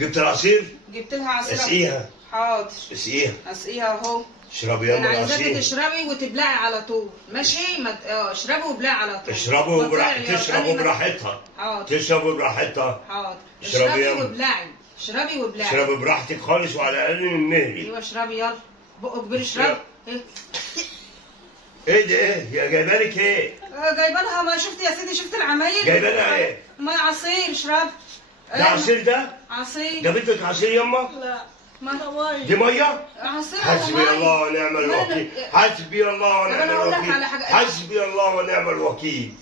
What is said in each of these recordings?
جبت العصير؟ جبت لها عصير. اسقيها. حاضر. اسقيها. اسقيها اهو. اشربي يلا انا العصير. عايزاكي تشربي وتبلعي على طول، ماشي؟ ما اشربي وابلعي على طول. اشربوا قطيع تشربوا يا براحتها. حاضر. تشربوا براحتها. حاضر. اشربي اشربي يلا. وابلعي. اشربي وابلعي. اشربي براحتك خالص وعلى الاقل من مهلي. ايوه اشربي يلا. بقك كبير اشربي. ايه؟ ايه ده ايه؟ يا جايبه لك ايه؟ جايبه لها، ما شفت يا سيدي، شفت العمايل؟ جايبه لها ايه؟ ما عصير اشربي. ده عصير ده؟ عصير. جابت لك عصير يما؟ لا ما ميه. دي ميه؟ عصير. حسبي الله ونعم الوكيل. حسبي الله ونعم أنا هقول لك الوكيل. على حاجة. حسبي الله ونعم الوكيل.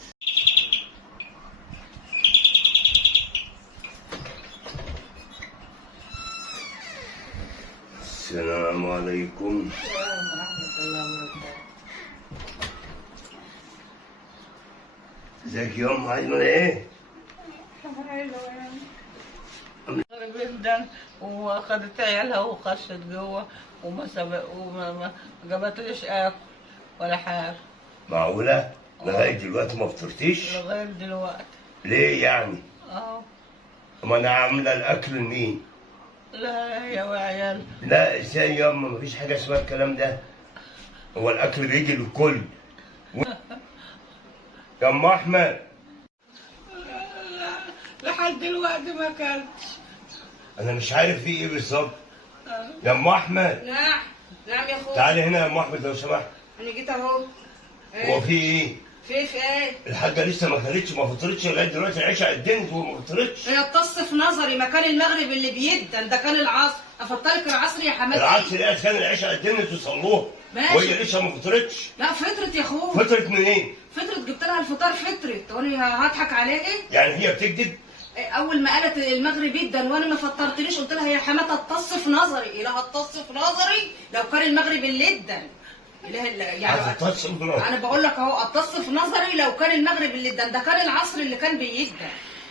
السلام عليكم. ازيك يا ام؟ عايزه ايه؟ جدا، واخدت عيالها وخشت جوه وما جابتليش اكل ولا حاجه معقوله؟ لغايه دلوقتي ما فطرتيش؟ لغايه دلوقتي. ليه يعني؟ اه. ما انا عامله الاكل لمين؟ لا هي وعيال. لا ازاي يا ام؟ مفيش حاجه اسمها الكلام ده. هو الاكل بيجي للكل. يا ام احمد. لحد دلوقتي ما اكلتش. انا مش عارف في ايه بالظبط. يا ام احمد. نعم. نعم يا اخويا. تعالي هنا يا ام احمد لو سمحت. انا جيت اهو. هو في ايه؟ في ايه؟ الحاجه لسه ما كلتش ما فطرتش لغايه دلوقتي. العشاء قدمت وما فطرتش. هي الطص في نظري مكان المغرب اللي بيدن، ده كان العصر. افطرك العصر يا حماتي. العصر ايه؟ كان العشاء قدمت وصلوها. ماشي. وهي لسه ما فطرتش. لا فطرت يا اخويا. فطرت منين؟ فطرت، جبت لها الفطار فطرت، وانا هضحك عليكي؟ يعني هي بتكذب؟ اول ما قالت المغرب جدا وانا ما فطرتنيش، قلت لها يا حماتة الطص في نظري، اله الطص في نظري لو كان المغرب اللي ادن. يعني هتتص بنظري. انا بقول لك اهو، الطص في نظري لو كان المغرب اللي ادن، ده كان العصر اللي كان بيدن.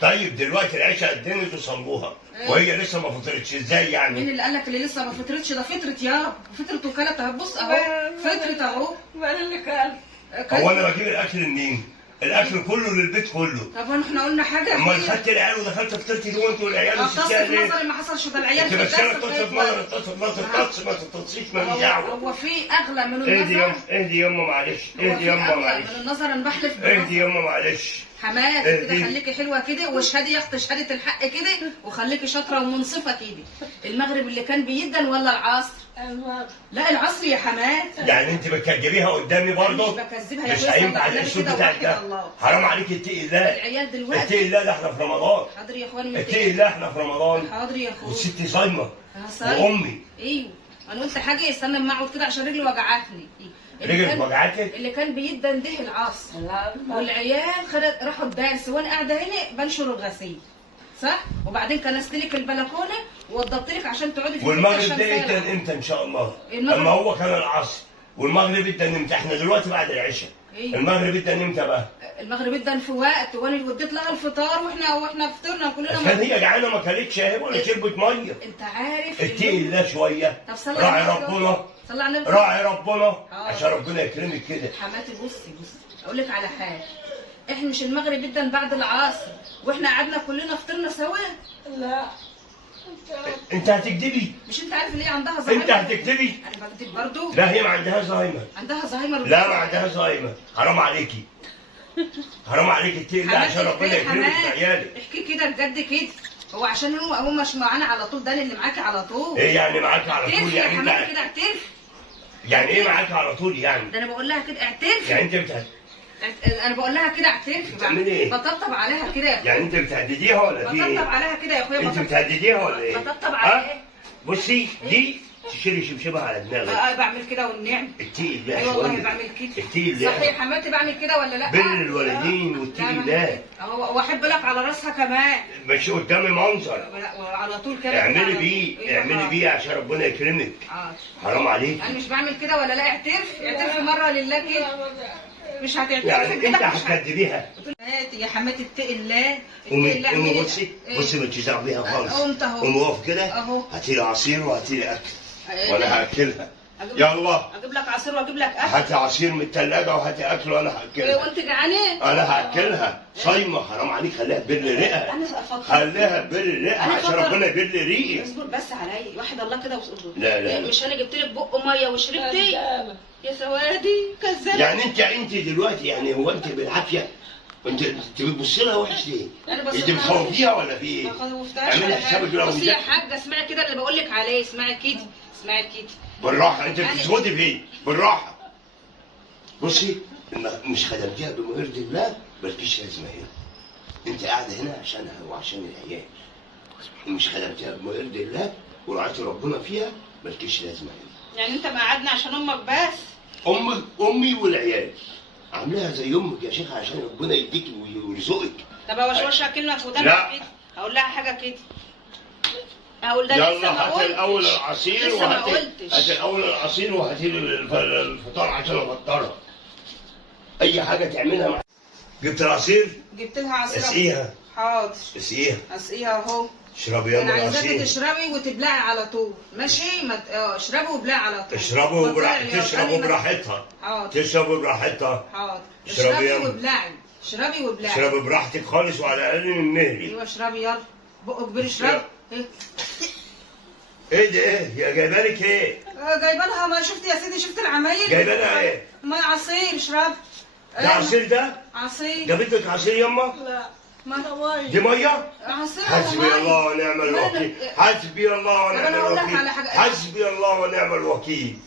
طيب دلوقتي العشاء قدمت وصلوها وهي لسه ما فطرتش، ازاي مين يعني؟ اللي قال لك اللي لسه ما فطرتش؟ ده فطرت يا فطرت وكلت اهو. بص اهو فطرت اهو. بقى اللي كلت. هو انا بجيب الاكل منين؟ الاكل كله للبيت كله. طب احنا قلنا حاجه؟ امال خدت العيال ودخلت فطرتي جوه انت والعيال الطص وسبتيها في ليه؟ نظري ما حصلش، ده العيال انت في بس كده الدرس تطش في نظري، تطش في نظري، تطش ما تطشيش ماليش دعوه. هو في اغلى من اهدي النظر؟ يما اهدي يما معلش، هو اهدي في يما اغلى معلش، من النظر؟ انا بحلف اهدي بالنظر. يما معلش. حماد كده اهدي. خليكي حلوه كده، واشهدي يا اختي شهاده الحق كده، وخليكي شاطره ومنصفه كده. المغرب اللي كان بيدن ولا العصر؟ المغرب. لا العصر يا حماد. يعني انت بتكذبيها قدامي برضه؟ مش بكذبها يا مش اخويا، هينفع صلي على الاسلوب النبي كده بتاعك ده. ووحد الله. حرام عليك، اتقي الله. العيال دلوقتي. اتقي الله، ده احنا في رمضان. حاضر يا اخواني. اتقي الله، احنا في رمضان. حاضر يا اخويا. وستي صايمه صايمة. وامي. ايوه انا قلت حاجه، استنى اما اقعد كده عشان رجلي وجعتني. رجلك وجعتك؟ اللي كان بيدن ده العصر، والعيال راحوا الدرس، وانا قاعده هنا بنشر الغسيل، صح؟ وبعدين كنست لك البلكونه ووضبت لك عشان تقعدي في والمغرب ده يدن امتى ان شاء الله؟ اما هو كان العصر والمغرب يدن امتى؟ احنا دلوقتي بعد العشاء. أيوة. المغرب يدن امتى بقى؟ المغرب ادن في وقت، وانا وديت لها الفطار واحنا فطرنا كلنا. كان هي جعانه ما كلتش اهي ولا شربت ميه. انت عارف اتقي الله شويه. طب صلي راعي على النبي. ربنا. صلي على النبي. راعي ربنا عشان ربنا يكرمك كده. حماتي بصي اقول لك على حاجه، احنا مش المغرب جدا بعد العصر واحنا قعدنا كلنا فطرنا سوا؟ لا انت هتكذبي. مش انت عارف ان هي عندها زهايمر؟ انت هتكذبي. انا بكذب برضه؟ لا هي ما عندهاش زهايمر. عندها زهايمر. لا ما عندهاش زهايمر. حرام عليكي. حرام عليكي، اتقي الله عشان ربنا يكرمك في عيالك. احكي كده بجد كده. هو عشان هو مش معانا على طول، ده اللي معاكي على طول. ايه يعني معاكي على طول؟ يعني يعني انت انت كده اعترف. يعني ايه معاكي على طول يعني؟ ده انا بقول لها كده اعترف. يعني انت انا بقول لها كده اعترف. بتعملي ايه؟ بطبطب عليها كده يا اخويا. يعني انت بتهدديها ولا في ايه؟ بطبطب عليها كده يا اخويا. انت بتهدديها ولا ايه؟ بطبطب عليها. بصي دي تشيلي شبشبها على دماغك. بعمل كده والنعم. اتقي الله اي شويه. والله بعمل كده. اتقي الله. صحيح يا حماتي بعمل كده ولا لا؟ بر الوالدين واتقي الله. واحب لك على راسها كمان. مش قدامي منظر. لا على طول كده. اعملي بيه اعملي بيه عشان ربنا يكرمك. حرام عليك. انا مش بعمل كده ولا لا؟ اعترف مره لله كده. مش هتعترف يعني انت هتكدبيها. يا حماتي اتقي الله. قومي بصي مالكيش دعوه بيها خالص. قمت اهو. قومي اقف كده اهو. هاتي لي عصير وهاتي لي اكل وانا هاكلها. يلا اجيب لك عصير واجيب لك اكل. هاتي عصير من الثلاجه وهاتي اكل وانا هاكلها. وانت جعانه؟ انا هاكلها صايمه، حرام عليك، خليها تبر رئه. انا افكر خليها تبر رئه عشان ربنا يبر ريقي. اصبر بس عليا، واحد الله كده واصبر. لا. مش انا جبت لك بق ميه وشربتي؟ كذابة. يا سوادي كذاب. يعني انت دلوقتي يعني هو انت بالعافيه انت بتبص لها وحش ليه؟ انا بص انت بتخوفيها ولا في ايه؟ ما خوفتهاش اعملي ولا حسابك حاجه. لو بصي يا جت- حاجه اسمعي كده اللي بقول لك عليه، اسمعي كده، اسمعي كده. بالراحه، انت يعني- بتسودي فين؟ بالراحه. بصي انك مش خدمتيها بمرض الله مالكيش لازمه هنا. انت قاعده هنا عشانها وعشان العيال. مش خدمتيها بمرض الله ورعيتي ربنا فيها مالكيش لازمه هنا. يعني انت مقعدني عشان امك بس؟ امي والعيال عاملاها زي امك يا شيخ عشان ربنا يديك ويرزقك. طب اوشوشها كلمه في لا. ودانها كده، هقول لها حاجه كده، هقول ده لسه يلا ما هات الاول قلتش. العصير لسه ما وهاتي قلتش. هات الاول العصير وهاتي الفطار عشان افطرها. اي حاجه تعملها مع جبت العصير؟ جبت لها عصير. اسقيها. حاضر اسقيها. اسقيها اهو. اشربي انا يلا عايزاكي العصير. تشربي وتبلعي على طول، ماشي؟ ما اشربي وابلعي على طول. اشربوا بطلعي تشربوا يا براحتها. حاضر تشربوا براحتها. حاضر. اشربي اشربي يلا. وابلعي، اشربي وابلعي. اشربي براحتك خالص وعلى الاقل من مهلي. ايوه اشربي يلا، بقك كبير اشربي. ايه ايه ده ايه؟ يا جايبه لك ايه؟ جايبه لها، ما شفت يا سيدي، شفت العمايل؟ جايبه لها ايه؟ ما عصير اشرب. ده عصير ده؟ عصير. جابت لك عصير يما؟ لا. ما دي ميه؟ عصير. حسبي ومية. الله ونعم الوكيل. حسبي الله طب أنا ونعم أقول لك الوكيل. على حاجة. حسبي الله ونعم الوكيل.